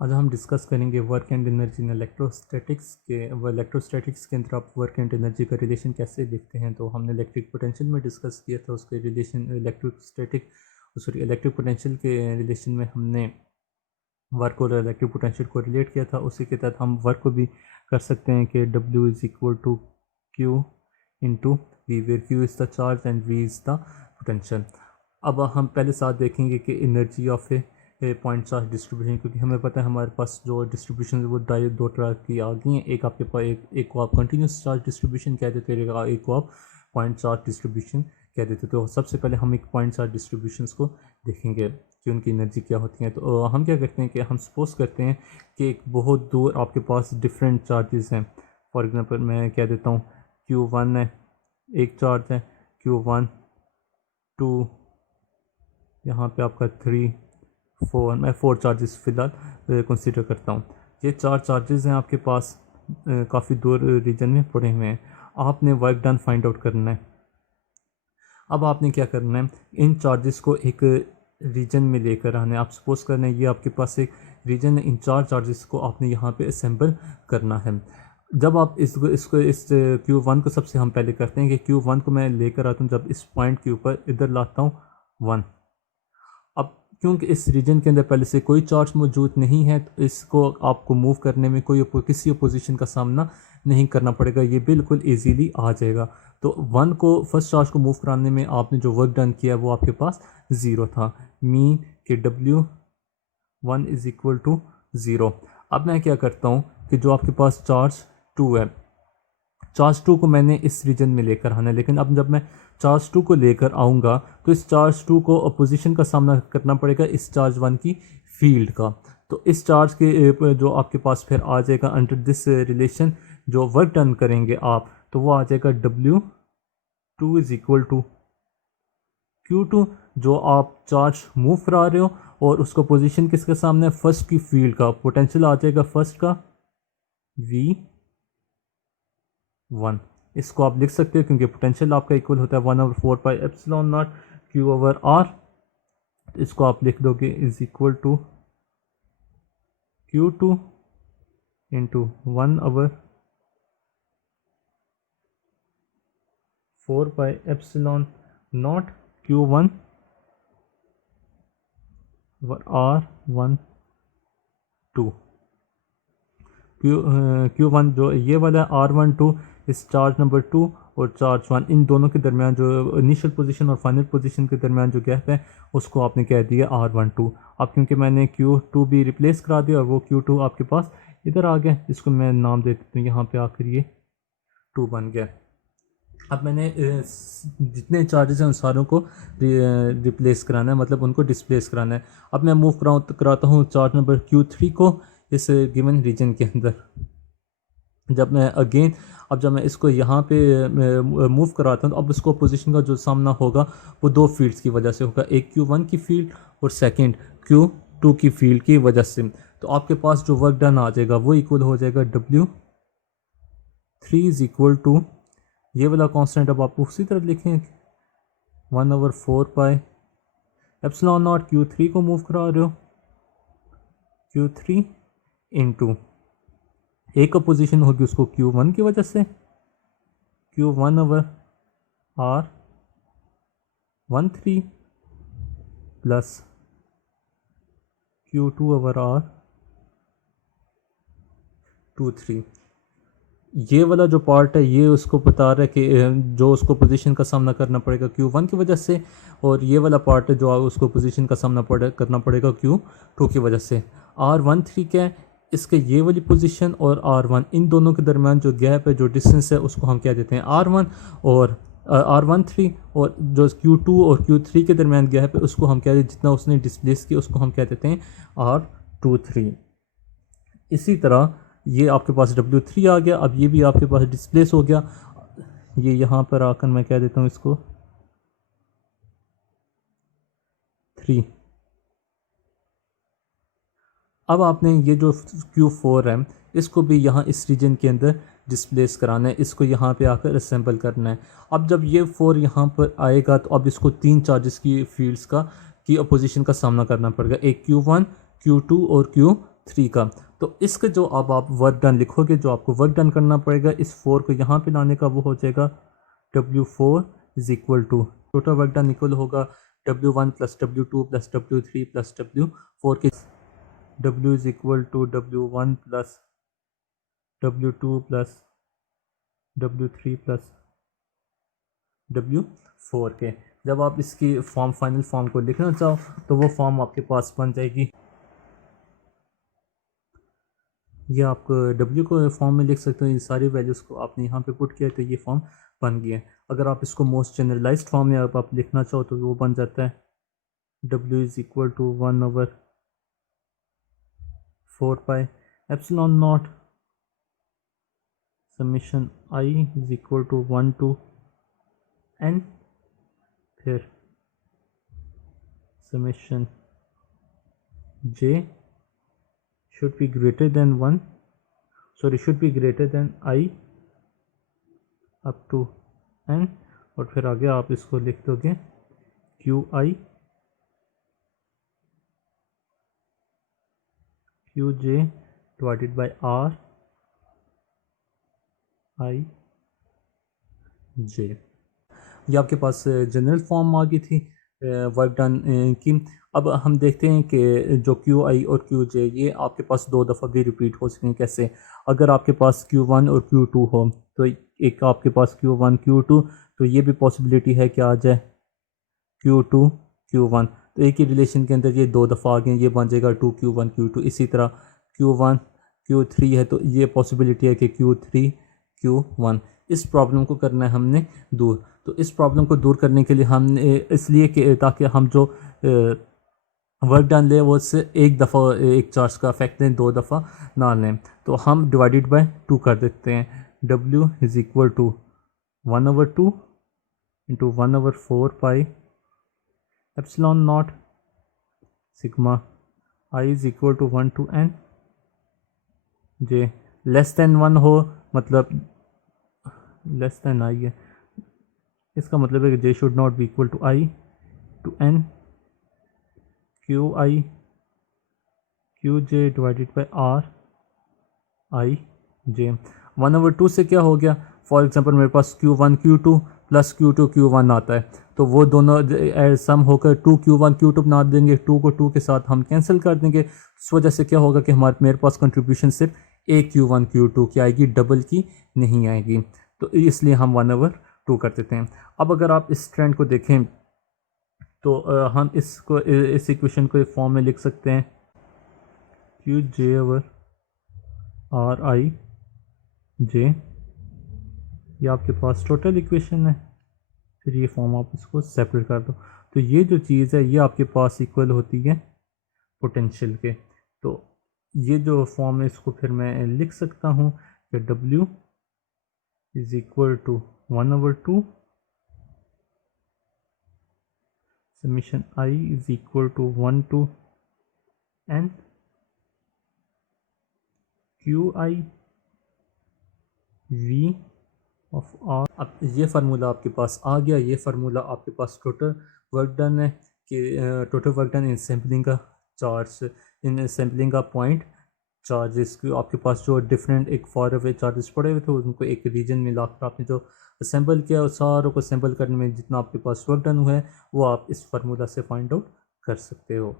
आज हम डिस्कस करेंगे work and energy in electrostatics के अंदर आप वर्क एंड एनर्जी का रिलेशन कैसे देखते हैं। तो हमने इलेक्ट्रिक पोटेंशियल में डिस्कस किया था, उसके रिलेशन इलेक्ट्रिक पोटेंशियल के रिलेशन में हमने वर्क और इलेक्ट्रिक पोटेंशियल को रिलेट किया था। उसी के तहत हम वर्क को भी कर सकते हैं कि W is equal to Q into V, where Q is the charge and V is the potential. अब हम पहले साथ देखेंगे कि energy of a point charge distribution, क्योंकि हमें पता है हमारे पास जो डिस्ट्रीब्यूशन है वो दो तरह की आ गई हैं। एक आपके पास एक को आप कंटिन्यूस चार्ज डिस्ट्रीब्यूशन कह देते हैं, एक को आप पॉइंट चार्ज डिस्ट्रीब्यूशन कह देते। तो सबसे पहले हम एक पॉइंट चार्ज डिस्ट्रीब्यूशंस को देखेंगे कि उनकी एनर्जी क्या होती है। तो हम क्या करते हैं कि हम सपोज करते हैं कि एक बहुत दूर आपके पास डिफरेंट चार्जेस हैं। फॉर एग्जांपल मैं कह देता हूँ Q1 है, एक चार्ज है Q1, 2, यहाँ पे आपका 3, 4, मैं 4 चार्जेस फ़िलहाल कंसीडर करता हूँ। ये 4 चार्जेस हैं आपके पास, काफ़ी दूर रीजन में पड़े हुए हैं। आपने वर्क डन फाइंड आउट करना है। अब आपने क्या करना है, इन चार्जेस को एक रीजन में लेकर आना है। आप सपोज करना है ये आपके पास एक रीजन है, इन 4 चार्जेस को आपने यहाँ पे असेंबल करना है। जब आप इस Q1 को सबसे हम पहले करते हैं कि Q1 को मैं लेकर आता हूँ, जब इस पॉइंट के ऊपर इधर लाता हूँ 1। अब क्योंकि इस रीजन के अंदर पहले से कोई चार्ज मौजूद नहीं है, तो इसको आपको मूव करने में किसी अपोजिशन का सामना नहीं करना पड़ेगा, ये बिल्कुल इजीली आ जाएगा। तो 1 को फर्स्ट चार्ज को मूव कराने में आपने जो वर्क डन किया वो आपके पास 0 था, मीन कि W1 इज़ इक्वल टू 0। अब मैं क्या करता हूँ कि जो आपके पास चार्ज 2 है, चार्ज 2 को मैंने इस रीजन में लेकर आना है, लेकिन अब जब मैं चार्ज 2 को लेकर आऊँगा तो इस चार्ज 2 को अपोजिशन का सामना करना पड़ेगा इस चार्ज 1 की फील्ड का। तो इस चार्ज के जो आपके पास फिर आ जाएगा अंडर दिस रिलेशन, जो वर्क डन करेंगे आप, तो वो आ जाएगा W2 is equal to Q2, जो आप चार्ज मूव करा रहे हो, और उसको पोजीशन किसके सामने, फर्स्ट की फील्ड का पोटेंशियल आ जाएगा फर्स्ट का V1। इसको आप लिख सकते हो क्योंकि पोटेंशियल आपका इक्वल होता है 1/4πε0 Q/R। इसको आप लिख दोगे is equal to Q2 into 1/4πε0 Q1 R1 2। Q1 जो ये वाला है, R12 इस चार्ज नंबर 2 और चार्ज 1, इन दोनों के दरमियान जो इनिशियल पोजीशन और फाइनल पोजीशन के दरमियान जो गैप है उसको आपने कह दिया R12। अब क्योंकि मैंने Q2 भी रिप्लेस करा दिया और वो Q2 आपके पास इधर आ गया, इसको मैं नाम दे देता हूँ, यहाँ पे आकर ये 2 बन गया। अब मैंने जितने चार्जेस हैं उन सारों को रिप्लेस कराना है, मतलब उनको डिस्प्लेस कराना है। अब मैं मूव कराता हूँ चार्ज नंबर Q3 को इस गिवन रीजन के अंदर। जब मैं इसको यहाँ पे मूव कराता हूँ तो अब उसको पोजीशन का जो सामना होगा वो 2 फील्ड्स की वजह से होगा, एक Q1 की फील्ड और सेकंड Q2 की फील्ड की वजह से। तो आपके पास जो वर्क डन आ जाएगा वो इक्वल हो जाएगा W3 इज़ इक्वल टू, ये वाला कांस्टेंट अब आप उसी तरह लिखें 1/4πε0 Q3 को मूव करा रहे हो, Q3 इंटू एक पोजीशन होगी उसको Q1 की वजह से, Q1/R13 प्लस Q2/R23। ये वाला जो पार्ट है ये उसको बता रहा है कि जो उसको पोजीशन का सामना करना पड़ेगा Q1 की वजह से, और ये वाला पार्ट है जो उसको पोजीशन का सामना करना पड़ेगा Q2 की वजह से। R13 क्या है, इसके ये वाली पोजीशन और R1, इन दोनों के दरमियान जो गैप है, जो डिस्टेंस है, उसको हम क्या देते हैं R1, और R13, और जो Q2 और Q3 के दरमियान गैप है उसको हम क्या देते हैं, जितना उसने डिस्प्लेस किया उसको हम क्या देते हैं R23। इसी तरह ये आपके पास W3 आ गया, अब ये भी आपके पास डिस्प्लेस हो गया। ये यहाँ पर आकर मैं क्या देता हूँ इसको 3। अब आपने ये जो Q4 है इसको भी यहाँ इस रीजन के अंदर डिस्प्लेस कराना है, इसको यहाँ पे आकर असेंबल करना है। अब जब ये 4 यहाँ पर आएगा तो अब इसको 3 चार्जेस की फील्ड्स की अपोजिशन का सामना करना पड़ेगा, एक Q1, Q2 और 3 का। तो इसका जो अब आप वर्क डन लिखोगे, जो आपको वर्क डन करना पड़ेगा इस 4 को यहाँ पे लाने का, वो हो जाएगा W4 is equal to, total work done equal होगा W1 plus W2 plus W3 plus W4 के। W is equal to W1 plus W2 plus W3 plus W4 के। जब आप इसकी फॉर्म, फाइनल फॉर्म को लिखना चाहो तो वो फॉर्म आपके पास बन जाएगी। ये आप W को फॉर्म में लिख सकते हो, ये सारी वैल्यूज़ को आपने यहाँ पे पुट किया तो ये फॉर्म बन गया है। अगर आप इसको मोस्ट जनरलाइज्ड फॉर्म में आप लिखना चाहो तो वो बन जाता है W is equal to 1/4 pi epsilon naught summation I is equal to 1 to n, फिर summation j should be greater than 1, sorry should be greater than I up to n, और फिर आगे आप इसको लिख दोगे QI QJ divided by R I J। ये आपके पास जनरल फॉर्म आ गई थी वर्क डन की। अब हम देखते हैं कि जो QI और QJ ये आपके पास 2 दफ़ा भी रिपीट हो सकें। कैसे? अगर आपके पास Q1 और Q2 हो तो एक आपके पास Q1 Q2, तो ये भी पॉसिबिलिटी है कि आ जाए Q2 Q1, तो एक ही रिलेशन के अंदर ये 2 दफ़ा आ गए, ये बन जाएगा 2Q1 Q2। इसी तरह Q1 Q3 है तो ये पॉसिबिलिटी है कि Q3 Q1। इस प्रॉब्लम को करना है हमने दूर। तो इस प्रॉब्लम को दूर करने के लिए हमने इसलिए कि ताकि हम जो वर्क डन ले वो उससे एक दफ़ा एक चार्ज का इफेक्ट लें, 2 दफ़ा ना लें, तो हम डिवाइडेड बाय 2 कर देते हैं। W is equal to 1/2 into 1/4 pi epsilon naught sigma I is equal to 1 to n। J less than 1 हो मतलब लेस दैन I है, इसका मतलब है कि J should not be equal to I to n QI QJ divided by R I J। 1/2 से क्या हो गया? फॉर एग्जांपल मेरे पास Q1 Q2 plus Q2 Q1 आता है, तो वो दोनों सम होकर 2Q1 Q2 बना देंगे। 2 को 2 के साथ हम कैंसिल कर देंगे। इस वजह से क्या होगा कि मेरे पास कंट्रीब्यूशन सिर्फ एक Q1 Q2 की आएगी, डबल की नहीं आएगी। तो इसलिए हम 1/2 कर देते हैं। अब अगर आप इस ट्रेंड को देखें तो हम इसको इस इक्वेशन को फॉर्म में लिख सकते हैं QJ/R I J। ये आपके पास टोटल इक्वेशन है, फिर ये फॉर्म आप इसको सेपरेट कर दो, तो ये जो चीज़ है ये आपके पास इक्वल होती है पोटेंशियल के। तो ये जो फॉर्म है इसको फिर मैं लिख सकता हूँ कि W is equal to 1/2 summation I is equal to 1 to n QI V of R। अब ये फार्मूला आपके पास आ गया। ये फार्मूला आपके पास टोटल वर्क डन है कि total work done in sampling का चार्ज, इन सैम्पलिंग का पॉइंट चार्जेस की आपके पास जो डिफरेंट एक फॉर अवे चार्जेस पड़े हुए थे उनको एक रीजन में लाकर आपने जो असेंबल किया, उस सारों को असेंबल करने में जितना आपके पास वर्क डन हुआ है वो आप इस फार्मूला से फाइंड आउट कर सकते हो।